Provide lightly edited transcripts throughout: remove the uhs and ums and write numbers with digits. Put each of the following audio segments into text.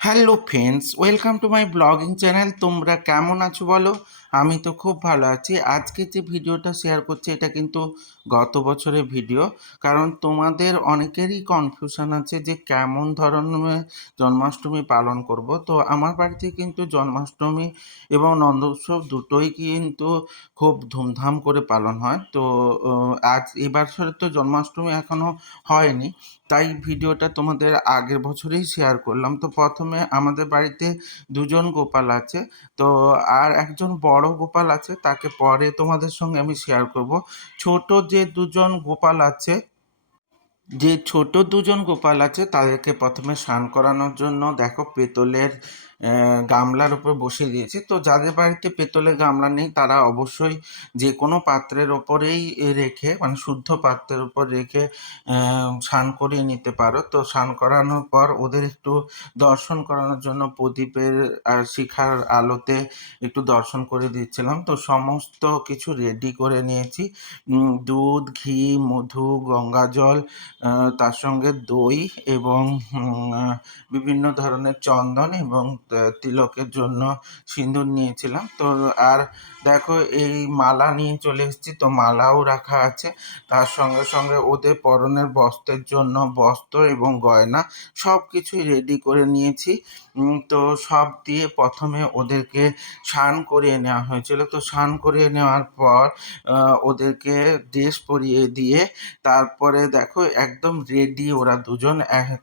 Hello friends, welcome to my blogging channel. তোমরা কেমন আছো বলো? আমি তো খুব ভালো আছি। আজকে যে ভিডিওটা শেয়ার করছি এটা কিন্তু গত বছরের ভিডিও। কারণ তোমাদের অনেকেরই কনফিউশন আছে যে কেমন ধরনের জন্মাষ্টমী পালন করব। তো আমার বাড়িতে কিন্তু জন্মাষ্টমী এবং নন্দোৎসব দুটোই কিন্তু খুব ধুমধাম করে পালন হয়। তো আজ এবছরে তো জন্মাষ্টমী এখনও হয়নি, তাই ভিডিওটা তোমাদের আগের বছরেই শেয়ার করলাম। তো প্রথমে আমাদের বাড়িতে দুজন গোপাল আছে, তো আর একজন বড় গোপাল আছে, তাকে পরে তোমাদের সঙ্গে আমি শেয়ার করব। ছোট যে দুজন গোপাল আছে, যে ছোট দুজন গোপাল আছে তাদেরকে প্রথমে স্নান করানোর জন্য দেখো পেতলের গামলার উপর বসিয়ে দিয়েছি। তো যাদের বাড়িতে পেতলের গামলা নেই তারা অবশ্যই যে কোনো পাত্রের ওপরেই রেখে, মানে শুদ্ধ পাত্রের উপর রেখে স্নান করিয়ে নিতে পারো। তো স্নান করানোর পর ওদের একটু দর্শন করানোর জন্য প্রদীপের আর শিখার আলোতে একটু দর্শন করে দিচ্ছিলাম। তো সমস্ত কিছু রেডি করে নিয়েছি, দুধ, ঘি, মধু, গঙ্গাজল, তার সঙ্গে দই এবং বিভিন্ন ধরনের চন্দন এবং তিলকের জন্য সিঁদুর নিয়েছিলাম। তো আর দেখো এই মালা নিয়ে চলে এসেছি, তো মালাও রাখা আছে। তার সঙ্গে সঙ্গে ওদের পরনের বস্ত্রের জন্য বস্ত্র এবং গয়না সব কিছুই রেডি করে নিয়েছি। তো সব দিয়ে প্রথমে ওদেরকে স্নান করিয়ে নেওয়া হয়েছিল। তো স্নান করিয়ে নেওয়ার পর ওদেরকে ড্রেস পরিয়ে দিয়ে তারপরে দেখো একদম রেডি ওরা দুজন।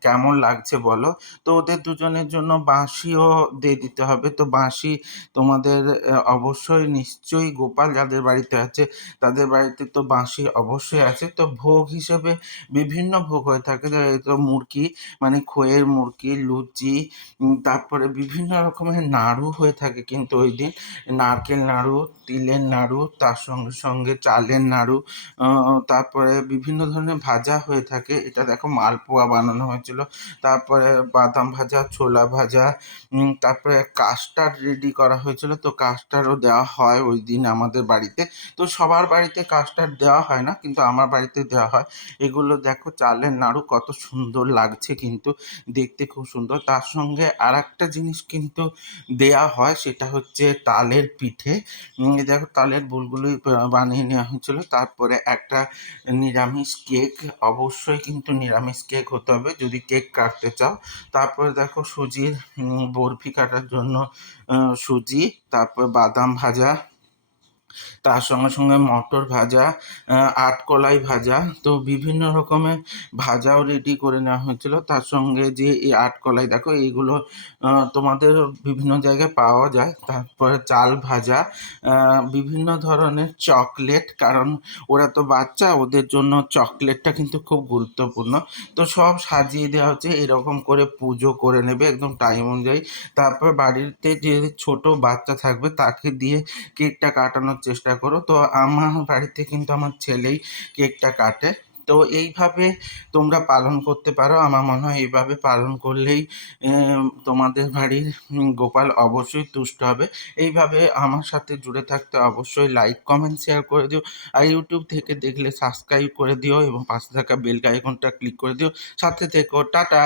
কেমন লাগছে বলো? তো ওদের দুজনের জন্য বাঁশিও দিয়ে দিতে হবে। তো বাঁশি তোমাদের অবশ্যই নিশ্চয়ই গোপাল যাদের বাড়িতে আছে তাদের বাড়িতে তো বাঁশি অবশ্যই আছে। তো ভোগ হিসেবে বিভিন্ন ভোগ হয়ে থাকে। তো মুরকি, মানে খইয়ের মুরকি, লুচি, তারপরে বিভিন্ন রকমের নাড়ু হয়ে থাকে কিন্তু ওই দিন। নারকেল নাড়ু, তিলের নাড়ু, তার সঙ্গে সঙ্গে চালের নাড়ু, তারপরে বিভিন্ন ধরনের ভাজা হয়ে থাকে। এটা দেখো মালপোয়া বানানো হয়েছিল, তারপরে বাদাম ভাজা, ছোলা ভাজা, তারপরে কাস্টার্ড রেডি করা হয়েছিল। তো কাস্টার্ডও দেওয়া হয় ওই দিন আমাদের বাড়িতে। তো সবার বাড়িতে কাস্টার্ড দেওয়া হয় না, কিন্তু আমার বাড়িতে দেওয়া হয়। এগুলো দেখো চালের নাড়ু, কত সুন্দর লাগছে কিন্তু দেখতে, খুব সুন্দর। তার সঙ্গে আর একটা জিনিস কিন্তু দেয়া হয়, সেটা হচ্ছে তালের পিঠে। দেখো তালের বুলবুলি বানিয়ে নেওয়া হয়েছিল। তারপরে একটা নিরামিষ কেক, অবশ্যই কিন্তু নিরামিষ কেক হতে হবে যদি কেক কাটতে চাও। তারপরে দেখো সুজির বরফি কাটার জন্য সুজি, তারপর বাদাম ভাজা, তার সঙ্গে সঙ্গে মটর ভাজা, আটকলাই ভাজা। তো বিভিন্ন রকমের ভাজাও রেডি করে নেওয়া হয়েছিল। তার সঙ্গে যে এই আটকলাই দেখো এইগুলো তোমাদের বিভিন্ন জায়গায় পাওয়া যায়। তারপরে চাল ভাজা, বিভিন্ন ধরনের চকলেট, কারণ ওরা তো বাচ্চা, ওদের জন্য চকলেটটা কিন্তু খুব গুরুত্বপূর্ণ। তো সব সাজিয়ে দেওয়া হচ্ছে, এরকম করে পুজো করে নেবে একদম টাইম অনুযায়ী। তারপর বাড়িতে যে ছোট বাচ্চা থাকবে তাকে দিয়ে কেকটা কাটানোর চেষ্টা করো। তো আমার বাড়িতে কিন্তু আমার ছেলেই কেকটা কাটে। তো এইভাবে তোমরা পালন করতে পারো। আমার মনে হয় এইভাবে পালন করলেই তোমাদের বাড়ির গোপাল অবশ্যই তুষ্ট হবে। এইভাবে আমার সাথে জুড়ে থাকতে অবশ্যই লাইক, কমেন্ট, শেয়ার করে দিও। আর ইউটিউব থেকে দেখলে সাবস্ক্রাইব করে দিও এবং পাশে থাকা বেল আইকনটা ক্লিক করে দিও। সাথে থেকো। টাটা।